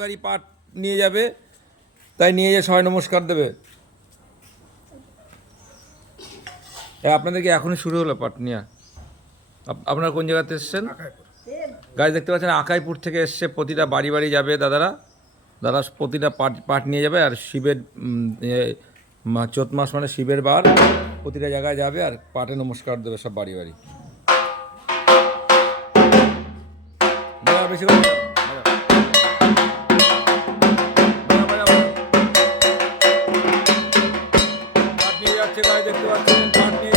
বাড়ি বাড়ি পাট নিয়ে যাবে, তাই নিয়ে যেয়ে সবাই নমস্কার দেবে। আপনাদেরকে এখনই শুরু হলো পাট নেওয়া। আপনারা কোন জায়গাতে এসছেন? গাছ দেখতে পাচ্ছেন আকাইপুর থেকে এসছে, প্রতিটা বাড়ি বাড়ি যাবে দাদারা প্রতিটা পাট নিয়ে যাবে। আর শিবের চৈত মাস মানে শিবের বার, প্রতিটা জায়গায় যাবে আর পাটে নমস্কার দেবে সব বাড়ি বাড়ি। বেশি করে পাট নিয়ে যাচ্ছে, গাছ দেখতে পাচ্ছেন পাট নিয়ে